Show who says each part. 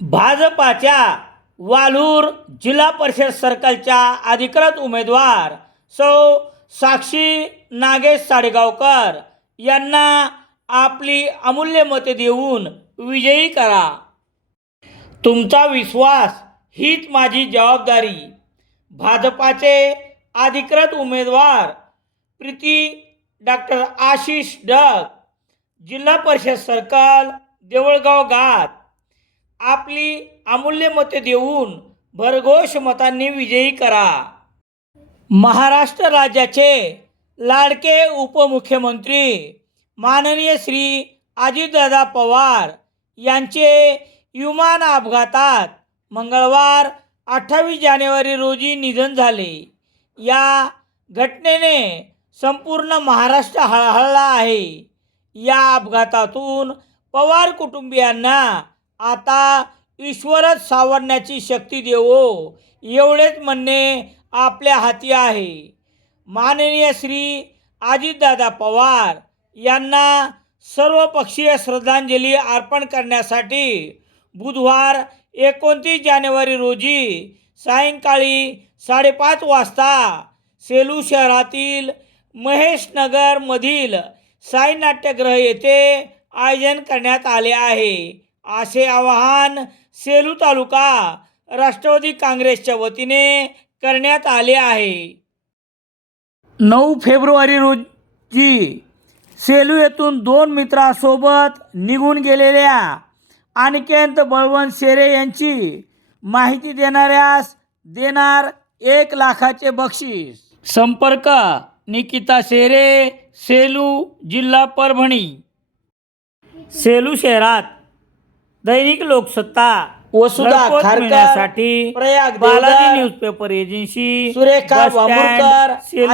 Speaker 1: भाजपाच्या वालूर जिल्हा परिषद सर्कलच्या अधिकृत उमेदवार सौ साक्षी नागेश साडेगावकर यांना आपली अमूल्य मते देऊन विजयी करा. तुमचा विश्वास हीच माझी जबाबदारी. भाजपाचे अधिकृत उमेदवार प्रीती डॉक्टर आशिष डग जिल्हा परिषद सर्कल देवळगाव घाट. आपली अमूल्य मते देऊन भरघोष मतांनी विजयी करा. महाराष्ट्र राज्याचे लाडके उपमुख्यमंत्री माननीय श्री अजितदादा पवार यांचे विमान अपघातात मंगळवार अठ्ठावीस जानेवारी रोजी निधन झाले. या घटनेने संपूर्ण महाराष्ट्र हळहळला आहे. या अपघातातून पवार कुटुंबियांना आता ईश्वरच सावरण्याची शक्ती देवो एवढेच म्हणणे आपल्या हाती आहे. माननीय श्री अजितदादा पवार यांना सर्वपक्षीय श्रद्धांजली अर्पण करण्यासाठी बुधवार एकोणतीस जानेवारी रोजी सायंकाळी साडेपाच वाजता सेलू शहरातील महेशनगरमधील साई नाट्यगृह येथे आयोजन करण्यात आले आहे. असे आवाहन सेलू तालुका राष्ट्रवादी काँग्रेसच्या वतीने करण्यात आले आहे. नऊ फेब्रुवारी रोजी सेलू येथून दोन मित्रासोबत निघून गेलेल्या अनिकेंत बळवंत शेरे यांची माहिती देणाऱ्यास देणार एक लाखाचे बक्षीस. संपर्क निकिता शेरे सेलू जिल्हा परभणी. सेलू शहरात दैनिक लोकसत्ता
Speaker 2: वसुधा
Speaker 1: घरपोच
Speaker 2: खारकर,
Speaker 1: मिळण्यासाठी
Speaker 2: Prayag
Speaker 1: Balaji
Speaker 2: Devdhar,
Speaker 1: newspaper agency
Speaker 2: Surekha
Speaker 1: bus stand,
Speaker 2: Wamurkar,
Speaker 1: Selu